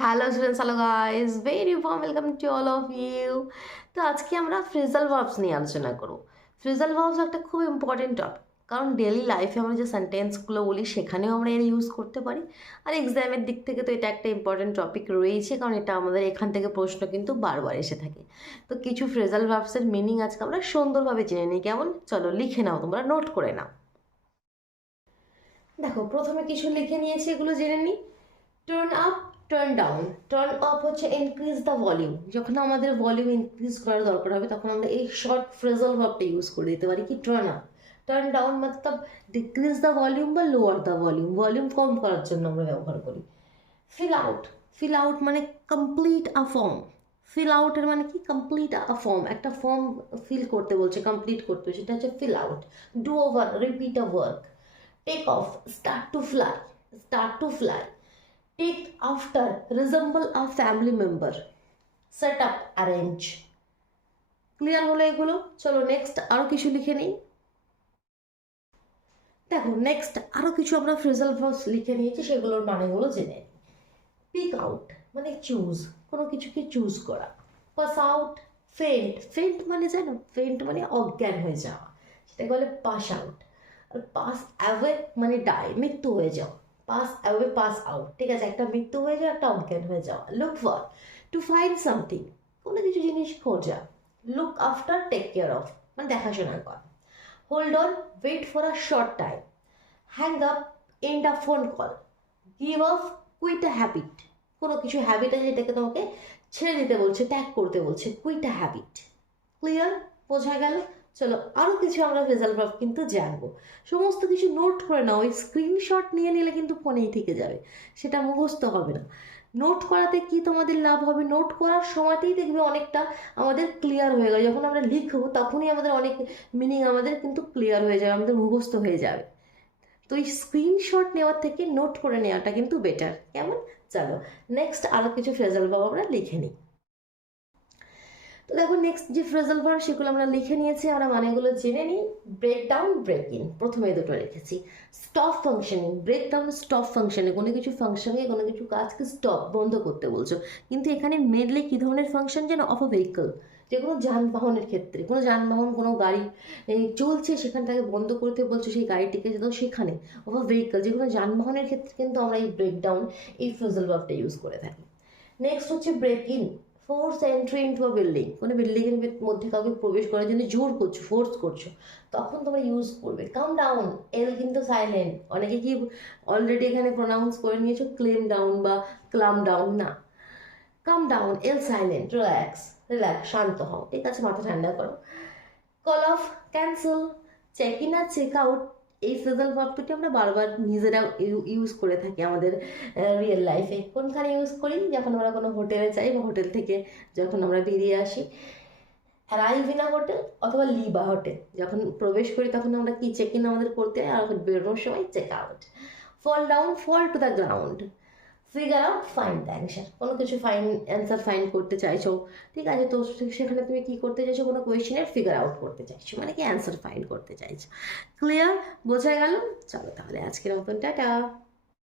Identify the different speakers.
Speaker 1: Hello students hello guys very warm welcome to all of you তো আজকে আমরা frizzle verbs নিয়ে আলোচনা করব। ফ্রিজাল ভার্বস একটা খুব ইম্পর্টেন্ট টপিক কারণ ডেলি লাইফে আমরা যে সেন্টেন্সগুলো বলি, সেখানেও আমরা এর ইউজ করতে পারি। আর এক্সামের দিক থেকে তো এটা একটা ইম্পর্টেন্ট টপিক রয়েছে, কারণ এটা আমাদের এখান থেকে প্রশ্ন কিন্তু বারবার এসে থাকে। তো কিছু ফ্রেজাল ভার্বসের মিনিং আজকে আমরা সুন্দরভাবে জেনে নিই। কেমন? চলো লিখে নাও, তোমরা নোট করে নাও। দেখো, প্রথমে কিছু লিখে নিয়েছি, এগুলো জেনে নিই। Turn up turn down turn up হচ্ছে ইনক্রিজ দ্য ভলিউম যখন আমাদের ভলিউম ইনক্রিজ করার দরকার হবে, তখন আমরা এই শর্ট ফ্রেজাল ভাবটা ইউজ করে দিতে পারি কি টার্ন আপ টার্ন ডাউন মতলব ডিক্রিজ দ্য ভলিউম বা লোয়ার দ্য ভলিউম ভলিউম কম করার জন্য আমরা ব্যবহার করি। ফিল আউট ফিল আউট মানে কমপ্লিট আ ফর্ম ফিল আউটের মানে কি? কমপ্লিট আ ফর্ম একটা ফর্ম ফিল করতে বলছে কমপ্লিট করতে সেটা হচ্ছে fill out do over repeat a work take off start to fly start to fly take after resemble a family member set up arrange clear হলো এগুলো? চলো next আরও কিছু লিখে নিই। দেখো নেক্সট আরও কিছু আমরা ফ্রেজাল ভার্স লিখে নিয়েছি, সেগুলোর মানেগুলো জেনে নিই। পিক আউট মানে চুজ কোনো কিছুকে চুজ করা। পাস আউট ফেন্ট ফেন্ট মানে জানো ফেন্ট মানে অজ্ঞান হয়ে যাওয়া। সেটাকে বলে পাস আউট আর পাস অ্যাওয়ে মানে ডাই মৃত্যু হয়ে যাওয়া। পাস অ্যাওয়ে পাস আউট ঠিক আছে? একটা মৃত্যু হয়ে যাওয়া একটা অজ্ঞান হয়ে যাওয়া look for to find something কোনো কিছু জিনিস খোঁজা। Look after take care of মানে দেখাশোনা করা। Hold on wait for a short time hang up end a phone call give off quit a habit কোনো কিছু হ্যাবিট আছে যেটাকে তোমাকে ছেড়ে দিতে বলছে, ত্যাগ করতে বলছে। কুইট আ হ্যাবিট ক্লিয়ার বোঝা গেল? চলো আরও কিছু আমরা ভেজাল ভাব কিন্তু জানব। সমস্ত কিছু নোট করে নাও, ওই স্ক্রিনশট নিয়ে নিলে কিন্তু ফোনেই থেকে যাবে, সেটা মুখস্থ হবে না। নোট করাতে কি তোমাদের লাভ হবে? নোট করার সময়তেই দেখবে অনেকটা আমাদের ক্লিয়ার হয়ে গেল। যখন আমরা লিখব, তখনই আমাদের অনেক মিনিং আমাদের কিন্তু ক্লিয়ার হয়ে যাবে, আমাদের মুখস্থ হয়ে যাবে। তো এই স্ক্রিনশট নেওয়ার থেকে নোট করে নেওয়াটা কিন্তু বেটার কেমন? চলো নেক্সট আরও কিছু ফ্রেজাল ভাব আমরা লিখে নিই। তো দেখো নেক্সট যে ফ্রেজাল ভার সেগুলো আমরা লিখে নিয়েছি, আমরা মানেগুলো জেনে নিই। ব্রেক ডাউন ব্রেক ইন প্রথমে দুটো লিখেছি stop functioning break down stop ফাংশনে কোনো কিছু ফাংশনে কোনো কিছু কাজকে স্টপ বন্ধ করতে বলছো। কিন্তু এখানে মেনলি কী ধরনের ফাংশন যেন অফ ভেহিকল যে কোনো যানবাহনের ক্ষেত্রে, কোনো যানবাহন, কোনো গাড়ি চলছে, সেখানটাকে বন্ধ করতে বলছো, সেই গাড়িটিকে যেত সেখানে অফ ভেহিকল যে কোনো যানবাহনের ক্ষেত্রে কিন্তু আমরা এই ব্রেক ডাউন এই ফ্রেজাল ভাবটা ইউজ করে থাকি। নেক্সট হচ্ছে break in force entry into a building কোনো বিল্ডিংয়ের মধ্যে কাউকে প্রবেশ করার জন্য জোর করছ ফোর্স করছ, তখন তোমরা ইউজ করবে। কাম ডাউন এল কিন্তু সাইলেন্ট অনেকে কি অলরেডি এখানে প্রোনাউন্স করে নিয়েছো? ক্লেম ডাউন বা ক্লাম ডাউন না। কাম ডাউন এল সাইলেন্ট রিল্যাক্স রিল্যাক্স শান্ত হও। ঠিক আছে, মাথা ঠান্ডা করো। Call off cancel check in R check out এই সেজাল ভাবটি আমরা বারবার নিজেরা ইউজ করে থাকি আমাদের রিয়েল লাইফে কোনখানে ইউজ করি? যখন আমরা কোনো হোটেলে যাই বা হোটেল থেকে যখন আমরা বেরিয়ে আসি। অ্যারাইভ ইন হোটেল অথবা লিবা হোটেল। যখন প্রবেশ করি তখন আমরা কি চেক ইন আমাদের করতে হয়? আর বেরোনোর সময় check out fall down fall to the ground figure out find the answer কোনো কিছু ফাইন অ্যান্সার ফাইন্ড করতে চাইছো, ঠিক আছে, তো সেখানে তুমি কি করতে চাইছো, কোনো কোয়েশ্চেনের ফিগার আউট করতে চাইছো মানে কি অ্যান্সার ফাইন্ড করতে চাইছো। ক্লিয়ার বোঝা গেল? চলো তাহলে আজকের মতন, টাটা।